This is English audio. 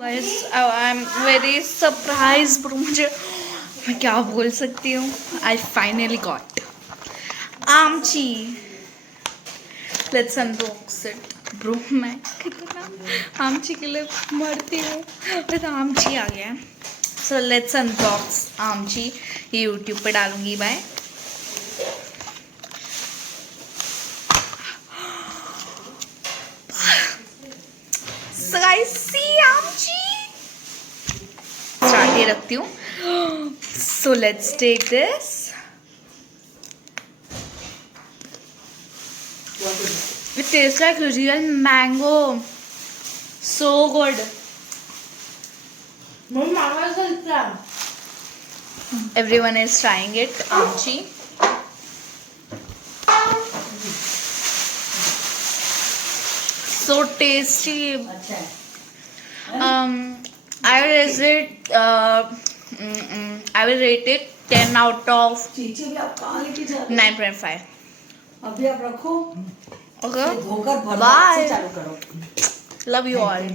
Guys I am very surprise bro. मुझे मैं क्या बोल सकती हूँ. आई फाइनली गॉट आमची. Let's unbox it bro. मैं कितना आमची के लिए मरती हूँ. तो आमची आ गया. सो लेट्स अनबॉक्स आमची. ये यूट्यूब पे डालूंगी. बाय. So guys, see आमची. स्टार्ट ये रखती हूँ. So let's take this. It tastes like real mango. So good. Everyone is trying it. Amchi. So tasty. I will rate it. I will rate it 10 out of 9.5. अभी आप रखो. Okay. धोकर Bye. चालू करो. Love you all.